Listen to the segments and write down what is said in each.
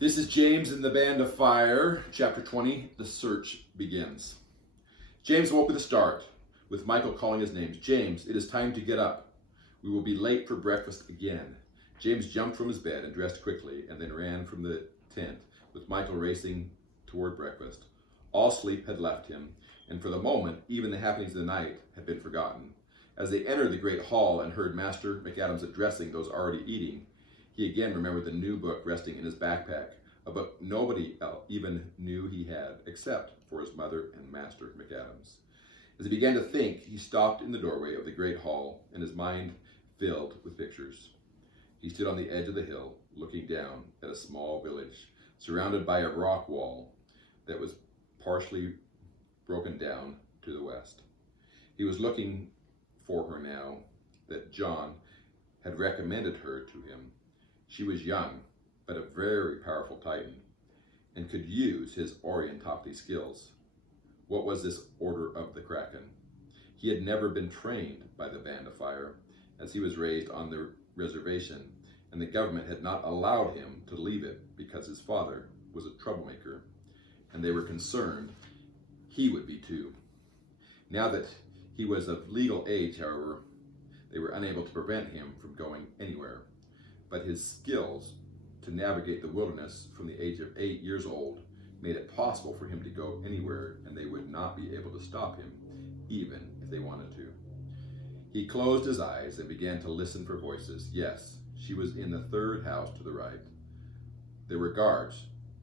This is James in the Band of Fire, Chapter 20, The Search Begins. James woke with a start, with Michael calling his name. James, it is time to get up. We will be late for breakfast again. James jumped from his bed and dressed quickly, and then ran from the tent, with Michael racing toward breakfast. All sleep had left him, and for the moment, even the happenings of the night had been forgotten. As they entered the great hall and heard Master McAdams addressing those already eating, he again remembered the new book resting in his backpack, a book nobody even knew he had, except for his mother and Master McAdams. As he began to think, he stopped in the doorway of the great hall, and his mind filled with pictures. He stood on the edge of the hill, looking down at a small village, surrounded by a rock wall that was partially broken down to the west. He was looking for her now that John had recommended her to him. She was young, but a very powerful Titan, and could use his Orientopathy skills. What was this Order of the Kraken? He had never been trained by the Band of Fire, as he was raised on the reservation, and the government had not allowed him to leave it because his father was a troublemaker, and they were concerned he would be too. Now that he was of legal age, however, they were unable to prevent him from going anywhere. But his skills to navigate the wilderness from the age of 8 years old made it possible for him to go anywhere, and they would not be able to stop him, even if they wanted to. He closed his eyes and began to listen for voices. Yes, she was in the third house to the right. There were guards.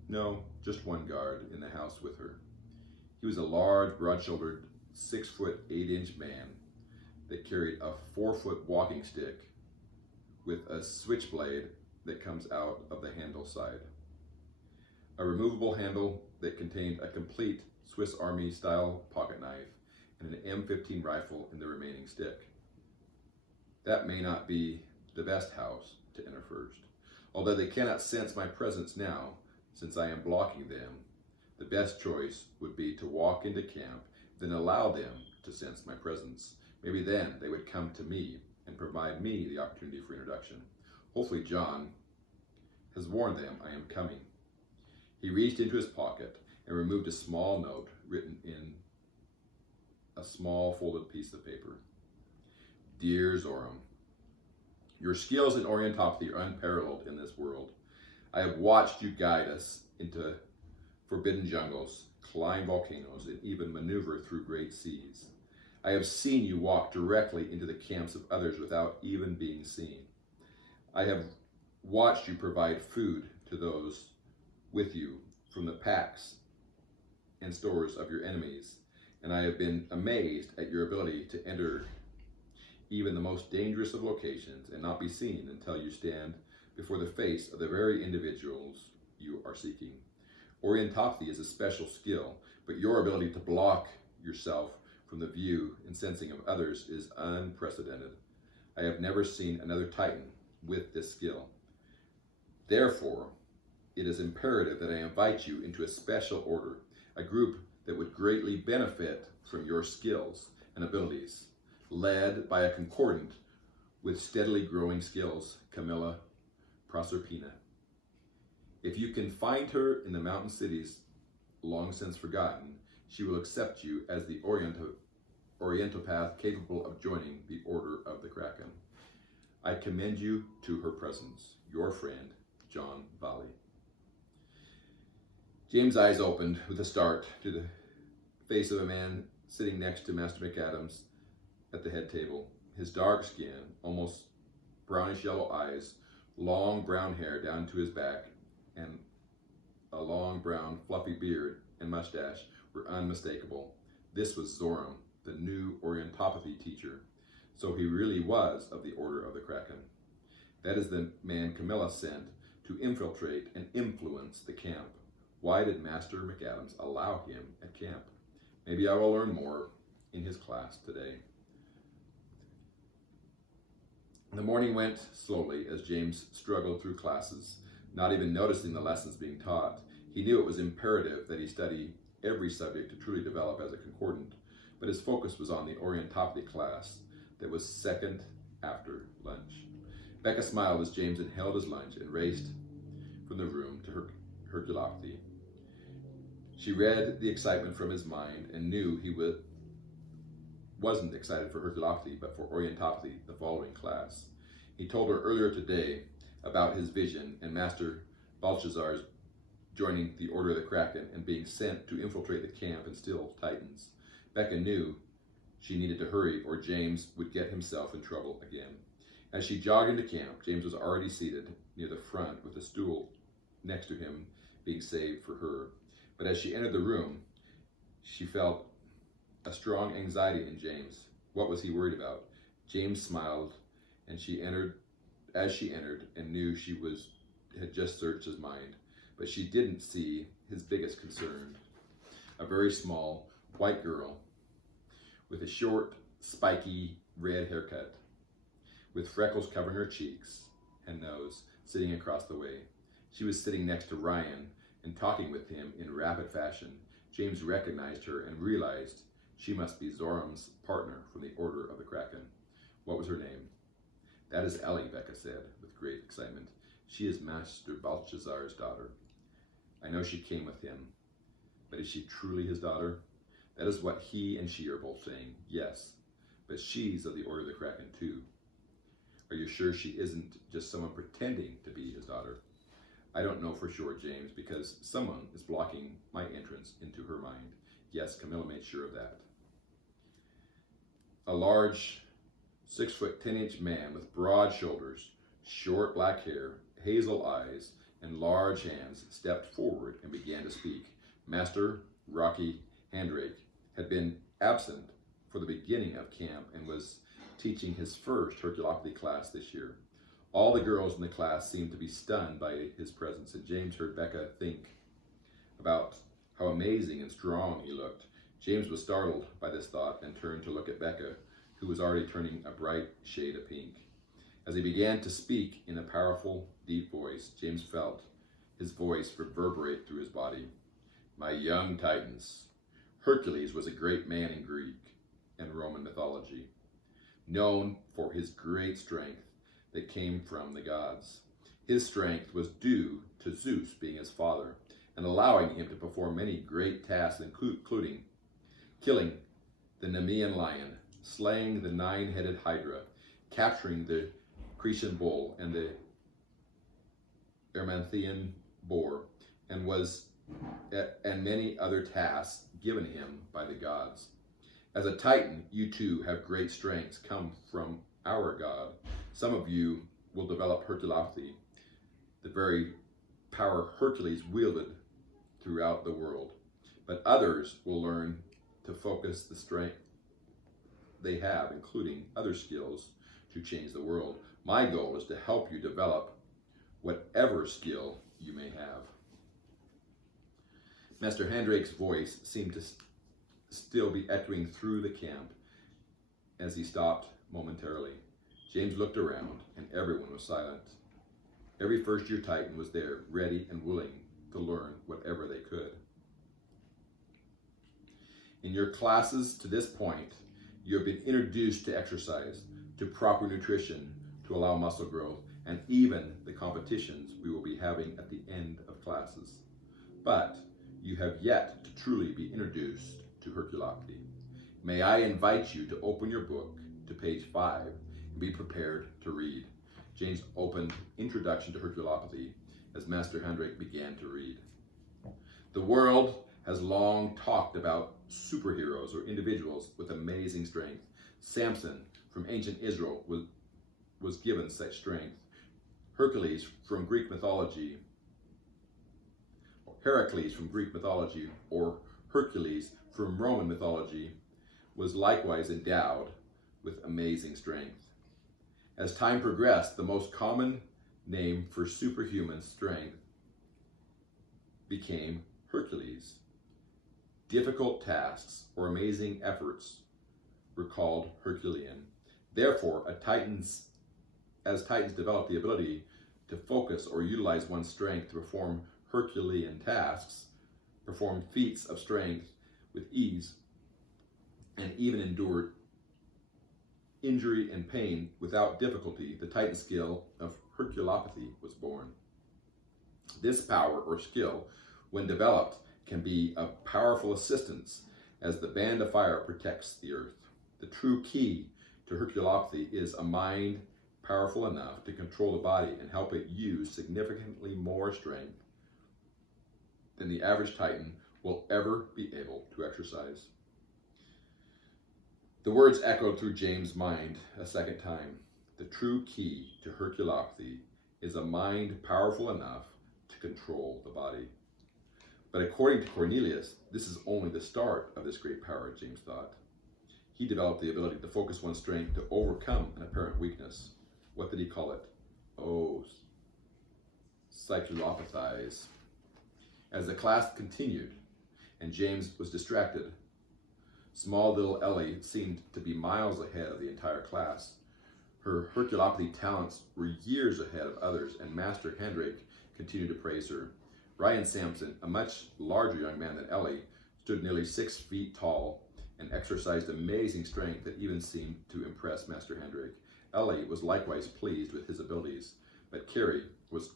No, just one guard in the house with her. He was a large, broad-shouldered, 6-foot 8-inch man that carried a 4-foot walking stick with a switchblade that comes out of the handle side. A removable handle that contained a complete Swiss Army style pocket knife and an M15 rifle in the remaining stick. That may not be the best house to enter first. Although they cannot sense my presence now, since I am blocking them, the best choice would be to walk into camp, then allow them to sense my presence. Maybe then they would come to me and provide me the opportunity for introduction. Hopefully John has warned them I am coming. He reached into his pocket and removed a small note written in a small folded piece of paper. Dear Zoram, your skills in Orientopathy are unparalleled in this world. I have watched you guide us into forbidden jungles, climb volcanoes, and even maneuver through great seas. I have seen you walk directly into the camps of others without even being seen. I have watched you provide food to those with you from the packs and stores of your enemies, and I have been amazed at your ability to enter even the most dangerous of locations and not be seen until you stand before the face of the very individuals you are seeking. Orientopathy is a special skill, but your ability to block yourself from the view and sensing of others is unprecedented. I have never seen another Titan with this skill. Therefore, it is imperative that I invite you into a special order, a group that would greatly benefit from your skills and abilities, led by a concordant with steadily growing skills, Camilla Proserpina. If you can find her in the mountain cities long since forgotten, she will accept you as the Orientopath capable of joining the Order of the Kraken. I commend you to her presence. Your friend, John Valley. James' eyes opened with a start to the face of a man sitting next to Master McAdams at the head table. His dark skin, almost brownish yellow eyes, long brown hair down to his back, and a long brown fluffy beard and mustache were unmistakable. This was Zoram, the new Orientopathy teacher. So he really was of the Order of the Kraken. That is the man Camilla sent to infiltrate and influence the camp. Why did Master McAdams allow him at camp? Maybe I will learn more in his class today. The morning went slowly as James struggled through classes, not even noticing the lessons being taught. He knew it was imperative that he study every subject to truly develop as a concordant, but his focus was on the Orientopathy class that was second after lunch. Becca smiled as James inhaled his lunch and raced from the room to her Herculopathy. She read the excitement from his mind and knew he wasn't excited for Herculopathy, but for Orientopathy, the following class. He told her earlier today about his vision and Master Belshazzar's joining the Order of the Kraken and being sent to infiltrate the camp and steal Titans. Becca knew she needed to hurry or James would get himself in trouble again. As she jogged into camp, James was already seated near the front with a stool next to him being saved for her. But as she entered the room, she felt a strong anxiety in James. What was he worried about? James smiled, and as she entered and knew she had just searched his mind. But she didn't see his biggest concern. A very small, white girl with a short, spiky, red haircut, with freckles covering her cheeks and nose, sitting across the way. She was sitting next to Ryan and talking with him in rapid fashion. James recognized her and realized she must be Zoram's partner from the Order of the Kraken. What was her name? That is Ellie, Becca said with great excitement. She is Master Belshazzar's daughter. I know she came with him, but is she truly his daughter? That is what he and she are both saying. Yes, but she's of the Order of the Kraken too. Are you sure she isn't just someone pretending to be his daughter? I don't know for sure, James, because someone is blocking my entrance into her mind. Yes, Camilla made sure of that. A large 6'10" man with broad shoulders, short black hair, hazel eyes, and large hands stepped forward and began to speak. Master Rocky Handrake had been absent for the beginning of camp and was teaching his first Herculopathy class this year. All the girls in the class seemed to be stunned by his presence, and James heard Becca think about how amazing and strong he looked. James was startled by this thought and turned to look at Becca, who was already turning a bright shade of pink. As he began to speak in a powerful, deep voice, James felt his voice reverberate through his body. My young Titans, Hercules was a great man in Greek and Roman mythology, known for his great strength that came from the gods. His strength was due to Zeus being his father and allowing him to perform many great tasks, including killing the Nemean lion, slaying the 9-headed Hydra, capturing the Cretan bull and the Erymanthean boar, and many other tasks given him by the gods. As a Titan, you too have great strengths come from our God. Some of you will develop Herculopathy, the very power Hercules wielded throughout the world. But others will learn to focus the strength they have, including other skills, to change the world. My goal is to help you develop whatever skill you may have. Master Handrake's voice seemed to still be echoing through the camp as he stopped momentarily. James looked around and everyone was silent. Every first-year Titan was there, ready and willing to learn whatever they could. In your classes to this point, you have been introduced to exercise, to proper nutrition, to allow muscle growth, and even the competitions we will be having at the end of classes. But you have yet to truly be introduced to Herculopathy. May I invite you to open your book to page 5 and be prepared to read. James opened Introduction to Herculopathy as Master Handrake began to read. The world has long talked about superheroes or individuals with amazing strength. Samson from ancient Israel was given such strength. Heracles from Greek mythology, or Hercules from Roman mythology, was likewise endowed with amazing strength. As time progressed, the most common name for superhuman strength became Hercules. Difficult tasks or amazing efforts were called Herculean. Therefore, as Titans develop the ability to focus or utilize one's strength to perform Herculean tasks, perform feats of strength with ease, and even endure injury and pain without difficulty, the Titan skill of Herculopathy was born. This power or skill, when developed, can be a powerful assistance as the band of fire protects the earth. The true key to Herculopathy is a mind powerful enough to control the body and help it use significantly more strength than the average Titan will ever be able to exercise. The words echoed through James' mind a second time. The true key to Herculopathy is a mind powerful enough to control the body. But according to Cornelius, this is only the start of this great power, James thought. He developed the ability to focus one's strength to overcome an apparent weakness. What did he call it? Oh, cyclopathize. As the class continued and James was distracted, small little Ellie seemed to be miles ahead of the entire class. Her Herculopathy talents were years ahead of others, and Master Hendrik continued to praise her. Ryan Sampson, a much larger young man than Ellie, stood nearly 6 feet tall and exercised amazing strength that even seemed to impress Master Hendrik. Ellie was likewise pleased with his abilities, but Carrie was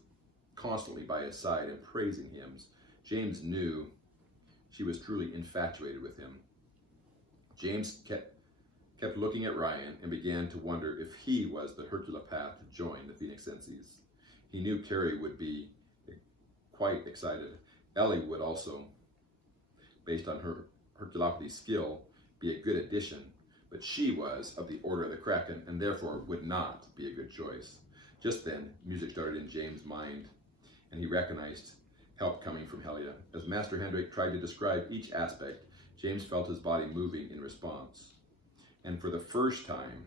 constantly by his side and praising him. James knew she was truly infatuated with him. James kept looking at Ryan and began to wonder if he was the Herculopath to join the Phoenix Senses. He knew Carrie would be quite excited. Ellie would also, based on her Herculopathy skill, be a good addition, but she was of the Order of the Kraken and therefore would not be a good choice. Just then, music started in James' mind, and he recognized help coming from Helia. As Master Hendrik tried to describe each aspect, James felt his body moving in response. And for the first time,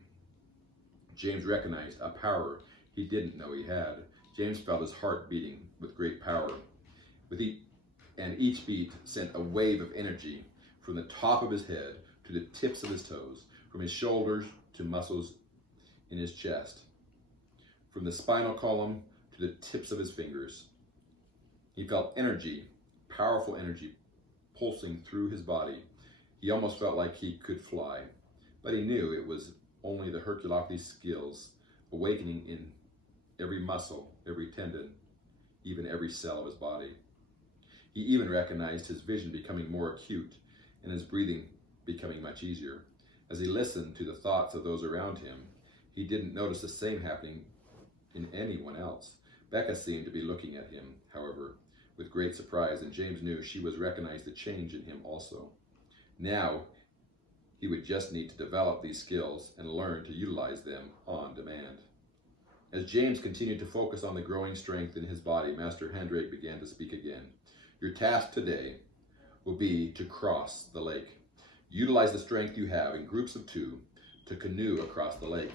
James recognized a power he didn't know he had. James felt his heart beating with great power. And each beat sent a wave of energy from the top of his head to the tips of his toes, from his shoulders to muscles in his chest, from the spinal column to the tips of his fingers. He felt energy, powerful energy, pulsing through his body. He almost felt like he could fly, but he knew it was only the Herculopathy skills awakening in every muscle, every tendon, even every cell of his body. He even recognized his vision becoming more acute and his breathing becoming much easier. As he listened to the thoughts of those around him, he didn't notice the same happening in anyone else. Becca seemed to be looking at him, however, with great surprise, and James knew she was recognized the change in him also. Now, he would just need to develop these skills and learn to utilize them on demand. As James continued to focus on the growing strength in his body, Master Hendrik began to speak again. Your task today will be to cross the lake. Utilize the strength you have in groups of 2 to canoe across the lake.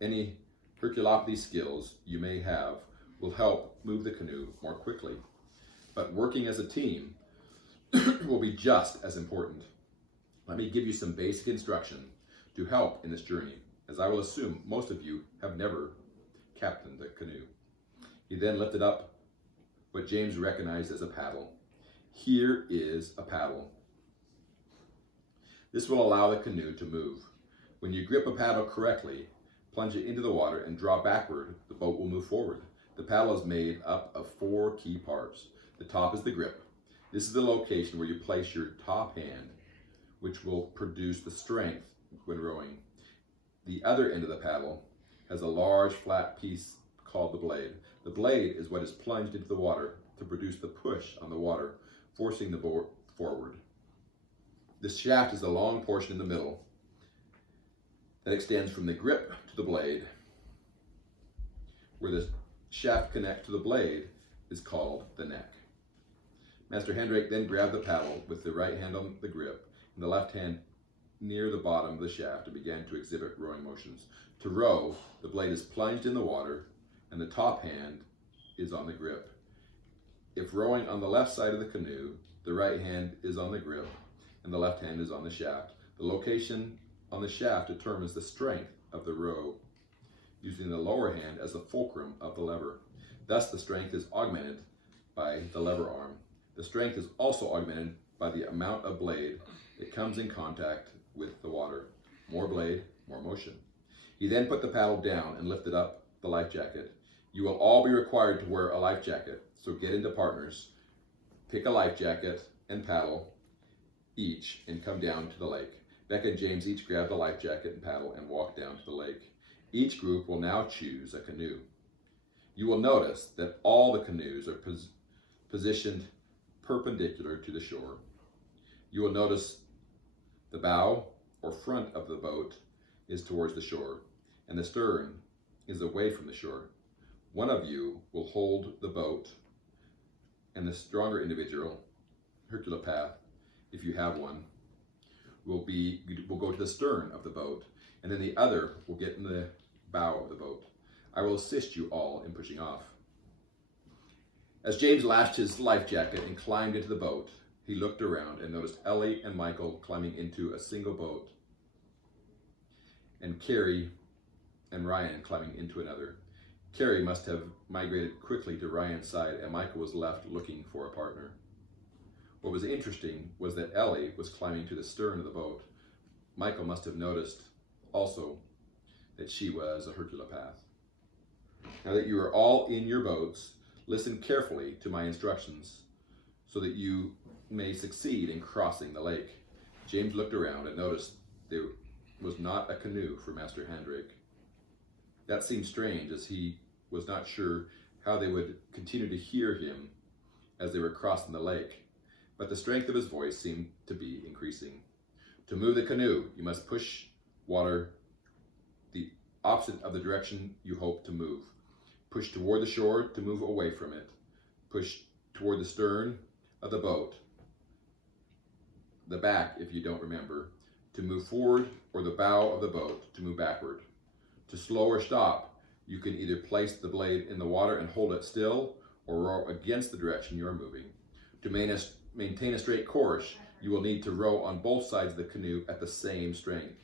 Any Herculopathy skills you may have will help move the canoe more quickly. But working as a team will be just as important. Let me give you some basic instruction to help in this journey, as I will assume most of you have never captained a canoe. He then lifted up what James recognized as a paddle. Here is a paddle. This will allow the canoe to move. When you grip a paddle correctly, plunge it into the water and draw backward, the boat will move forward. The paddle is made up of 4 key parts. The top is the grip. This is the location where you place your top hand, which will produce the strength when rowing. The other end of the paddle has a large flat piece called the blade. The blade is what is plunged into the water to produce the push on the water, forcing the boat forward. The shaft is the long portion in the middle that extends from the grip to the blade. Where the shaft connects to the blade is called the neck. Master Hendrik then grabbed the paddle with the right hand on the grip and the left hand near the bottom of the shaft and began to exhibit rowing motions. To row, the blade is plunged in the water and the top hand is on the grip. If rowing on the left side of the canoe, the right hand is on the grip and the left hand is on the shaft. The location on the shaft determines the strength of the row, using the lower hand as the fulcrum of the lever. Thus, the strength is augmented by the lever arm. The strength is also augmented by the amount of blade that comes in contact with the water. More blade, more motion. He then put the paddle down and lifted up the life jacket. You will all be required to wear a life jacket. So get into partners, pick a life jacket and paddle each and come down to the lake. Becca and James each grabbed a life jacket and paddle and walked down to the lake. Each group will now choose a canoe. You will notice that all the canoes are positioned perpendicular to the shore. You will notice the bow or front of the boat is towards the shore, and the stern is away from the shore. One of you will hold the boat, and the stronger individual, Herculopath, if you have one, will go to the stern of the boat, and then the other will get in the bow of the boat. I will assist you all in pushing off. As James lashed his life jacket and climbed into the boat, he looked around and noticed Ellie and Michael climbing into a single boat, and Carrie and Ryan climbing into another. Carrie must have migrated quickly to Ryan's side, and Michael was left looking for a partner. What was interesting was that Ellie was climbing to the stern of the boat. Michael must have noticed also that she was a Herculopath. Now that you are all in your boats, listen carefully to my instructions so that you may succeed in crossing the lake. James looked around and noticed there was not a canoe for Master Hendrik. That seemed strange, as he was not sure how they would continue to hear him as they were crossing the lake, but the strength of his voice seemed to be increasing. To move the canoe, you must push water the opposite of the direction you hope to move. Push toward the shore to move away from it. Push toward the stern of the boat, the back if you don't remember, to move forward, or the bow of the boat to move backward. To slow or stop, you can either place the blade in the water and hold it still, or row against the direction you are moving. To maintain a straight course, you will need to row on both sides of the canoe at the same strength.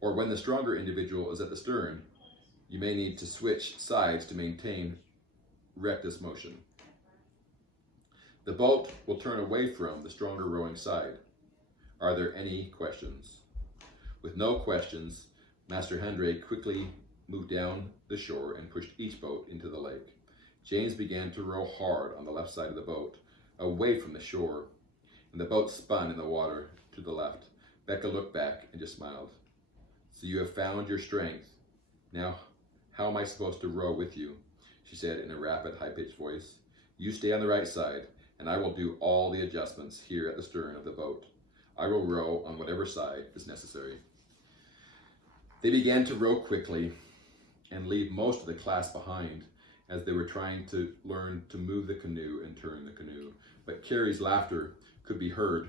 Or when the stronger individual is at the stern, you may need to switch sides to maintain rectus motion. The boat will turn away from the stronger rowing side. Are there any questions? With no questions, Master Hendrik quickly moved down the shore and pushed each boat into the lake. James began to row hard on the left side of the boat, away from the shore, and the boat spun in the water to the left. Becca looked back and just smiled. So you have found your strength. Now, how am I supposed to row with you? She said in a rapid, high-pitched voice. You stay on the right side, and I will do all the adjustments here at the stern of the boat. I will row on whatever side is necessary. They began to row quickly and leave most of the class behind as they were trying to learn to move the canoe and turn the canoe. But Carrie's laughter could be heard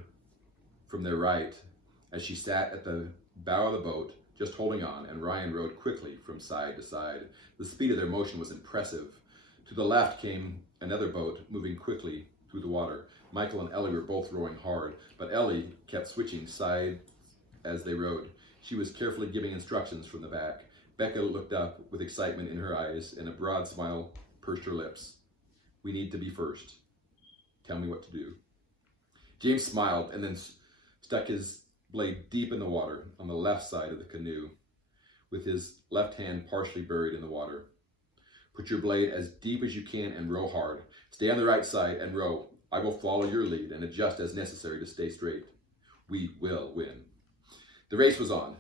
from their right as she sat at the bow of the boat, just holding on, and Ryan rowed quickly from side to side. The speed of their motion was impressive. To the left came another boat moving quickly through the water. Michael and Ellie were both rowing hard, but Ellie kept switching sides as they rowed. She was carefully giving instructions from the back. Becca looked up with excitement in her eyes, and a broad smile pursed her lips. We need to be first. Tell me what to do. James smiled and then stuck his blade deep in the water on the left side of the canoe, with his left hand partially buried in the water. Put your blade as deep as you can and row hard. Stay on the right side and row. I will follow your lead and adjust as necessary to stay straight. We will win. The race was on.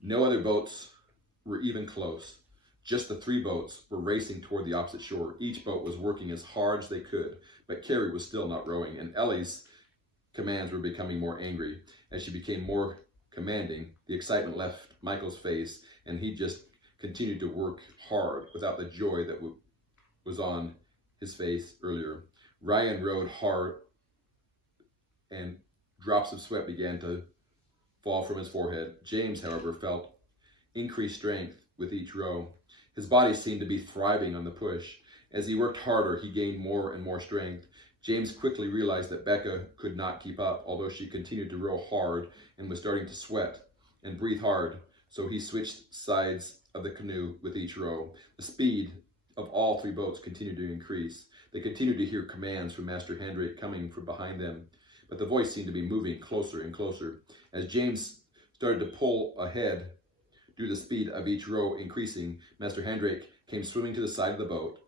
No other boats were even close. Just the three boats were racing toward the opposite shore. Each boat was working as hard as they could, but Carrie was still not rowing, and Ellie's commands were becoming more angry. As she became more commanding, the excitement left Michael's face, and he just continued to work hard without the joy that was on his face earlier. Ryan rowed hard, and drops of sweat began to fall from his forehead. James, however, felt increased strength with each row. His body seemed to be thriving on the push. As he worked harder, he gained more and more strength. James quickly realized that Becca could not keep up, although she continued to row hard and was starting to sweat and breathe hard, so he switched sides of the canoe with each row. The speed of all three boats continued to increase. They continued to hear commands from Master Hendrik coming from behind them, but the voice seemed to be moving closer and closer. As James started to pull ahead due to the speed of each row increasing, Master Hendrik came swimming to the side of the boat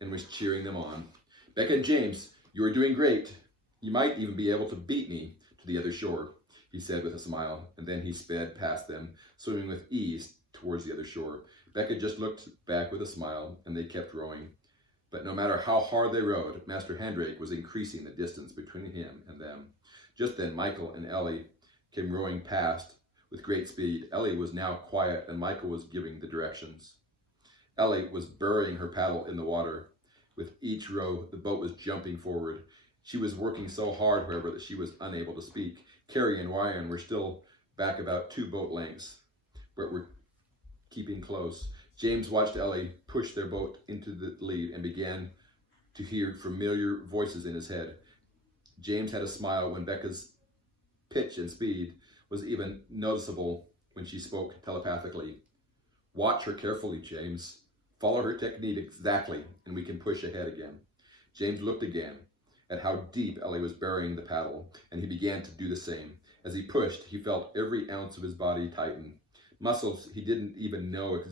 and was cheering them on. Becca and James, you are doing great. You might even be able to beat me to the other shore, he said with a smile, and then he sped past them, swimming with ease towards the other shore. Becca just looked back with a smile, and they kept rowing. But no matter how hard they rowed, Master Handrake was increasing the distance between him and them. Just then, Michael and Ellie came rowing past with great speed. Ellie was now quiet, and Michael was giving the directions. Ellie was burying her paddle in the water. With each row, the boat was jumping forward. She was working so hard, however, that she was unable to speak. Carrie and Ryan were still back about 2 boat lengths, but were keeping close. James watched Ellie push their boat into the lead and began to hear familiar voices in his head. James had a smile when Becca's pitch and speed was even noticeable when she spoke telepathically. Watch her carefully, James. Follow her technique exactly, and we can push ahead again. James looked again at how deep Ellie was burying the paddle, and he began to do the same. As he pushed, he felt every ounce of his body tighten. Muscles he didn't even know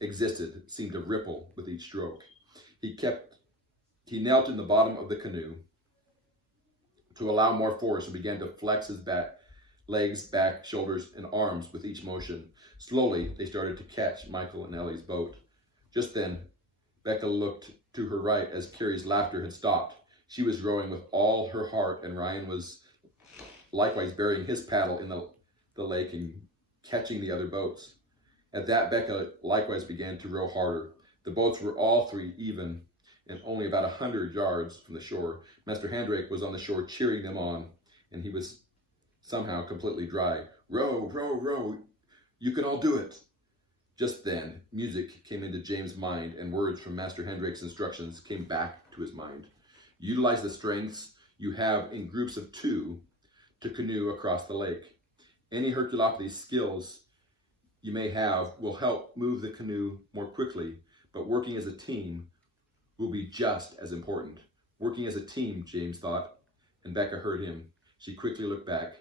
existed seemed to ripple with each stroke. He knelt in the bottom of the canoe to allow more force and began to flex his legs, back, shoulders, and arms with each motion. Slowly, they started to catch Michael and Ellie's boat. Just then, Becca looked to her right as Carrie's laughter had stopped. She was rowing with all her heart, and Ryan was likewise burying his paddle in the lake and catching the other boats. At that, Becca likewise began to row harder. The boats were all 3 even and only about 100 yards from the shore. Master Handrake was on the shore cheering them on, and he was somehow completely dry. Row, row, row, you can all do it. Just then, music came into James' mind, and words from Master Handrake's instructions came back to his mind. Utilize the strengths you have in groups of 2 to canoe across the lake. Any Herculopathy skills you may have will help move the canoe more quickly, but working as a team will be just as important. Working as a team, James thought, and Becca heard him. She quickly looked back.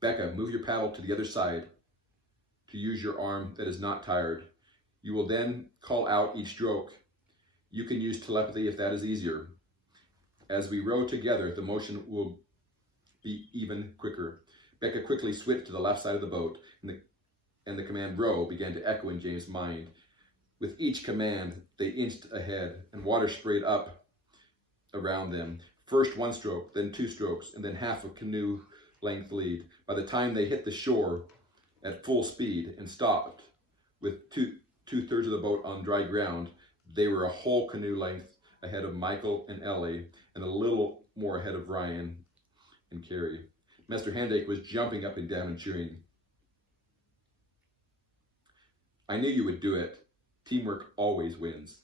Becca, move your paddle to the other side to use your arm that is not tired. You will then call out each stroke. You can use telepathy if that is easier. As we row together, the motion will be even quicker. Becca quickly switched to the left side of the boat, and the command row began to echo in James' mind. With each command, they inched ahead, and water sprayed up around them. First 1 stroke, then 2 strokes, and then half a canoe length lead. By the time they hit the shore at full speed and stopped with two-thirds of the boat on dry ground, they were a whole canoe length ahead of Michael and Ellie, and a little more ahead of Ryan and Carrie. Master Handrake was jumping up and down and cheering. I knew you would do it. Teamwork always wins.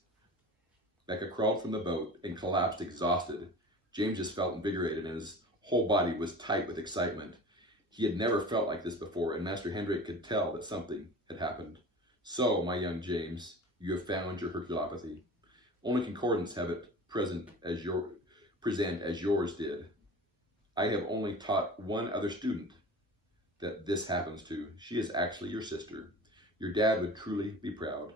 Becca crawled from the boat and collapsed exhausted. James just felt invigorated, and his whole body was tight with excitement. He had never felt like this before, and Master Handrake could tell that something had happened. So, my young James, you have found your Herculopathy. Only Concordance have it present as yours did. I have only taught 1 other student that this happens to. She is actually your sister. Your dad would truly be proud.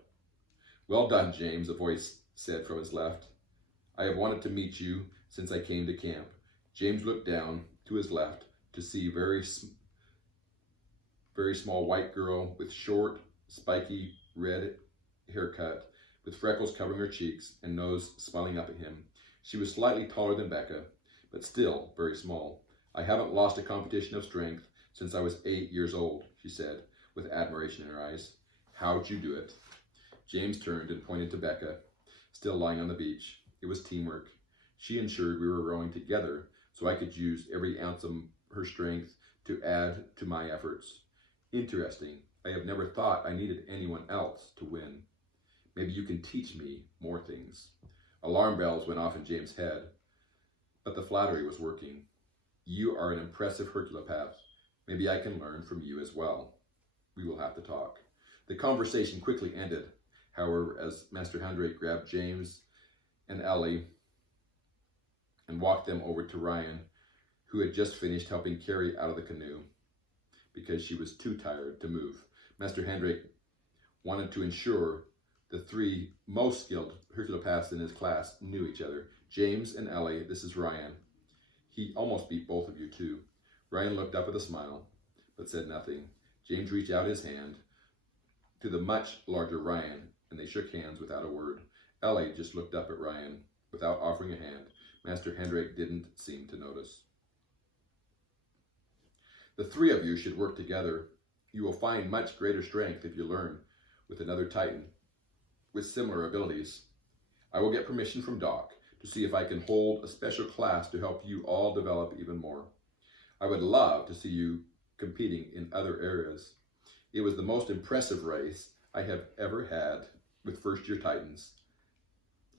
Well done, James, a voice said from his left. I have wanted to meet you since I came to camp. James looked down to his left to see a very small white girl with short, spiky red haircut, with freckles covering her cheeks and nose smiling up at him. She was slightly taller than Becca, but still very small. I haven't lost a competition of strength since I was 8 years old, she said, with admiration in her eyes. How'd you do it? James turned and pointed to Becca, still lying on the beach. It was teamwork. She ensured we were rowing together so I could use every ounce of her strength to add to my efforts. Interesting. I have never thought I needed anyone else to win. Maybe you can teach me more things. Alarm bells went off in James' head, but the flattery was working. You are an impressive Herculopath. Maybe I can learn from you as well. We will have to talk. The conversation quickly ended, however, as Master Handrake grabbed James and Ellie and walked them over to Ryan, who had just finished helping Carrie out of the canoe because she was too tired to move. Master Handrake wanted to ensure the 3 most skilled Herculopaths in his class knew each other. James and Ellie, this is Ryan. He almost beat both of you too. Ryan looked up with a smile, but said nothing. James reached out his hand to the much larger Ryan, and they shook hands without a word. Ellie just looked up at Ryan without offering a hand. Master Hendrik didn't seem to notice. The three of you should work together. You will find much greater strength if you learn with another Titan with similar abilities. I will get permission from Doc to see if I can hold a special class to help you all develop even more. I would love to see you competing in other areas. It was the most impressive race I have ever had with first-year Titans.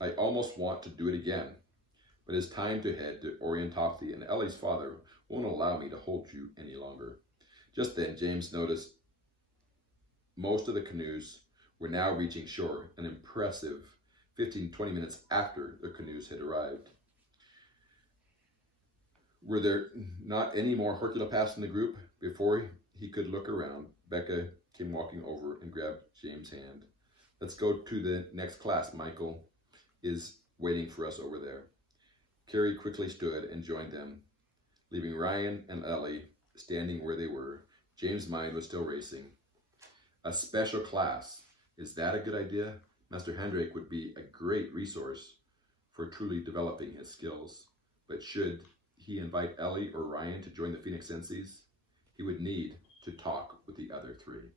I almost want to do it again, but it's time to head to Orientopathy, and Ellie's father won't allow me to hold you any longer. Just then, James noticed most of the canoes were now reaching shore, an impressive 15-20 minutes after the canoes had arrived. Were there not any more Herculopaths in the group? Before he could look around, Becca came walking over and grabbed James' hand. Let's go to the next class. Michael is waiting for us over there. Carrie quickly stood and joined them, leaving Ryan and Ellie standing where they were. James' mind was still racing. A special class. Is that a good idea? Master Hendrik would be a great resource for truly developing his skills. But should he invite Ellie or Ryan to join the Phoenix Senseis? He would need to talk with the other three.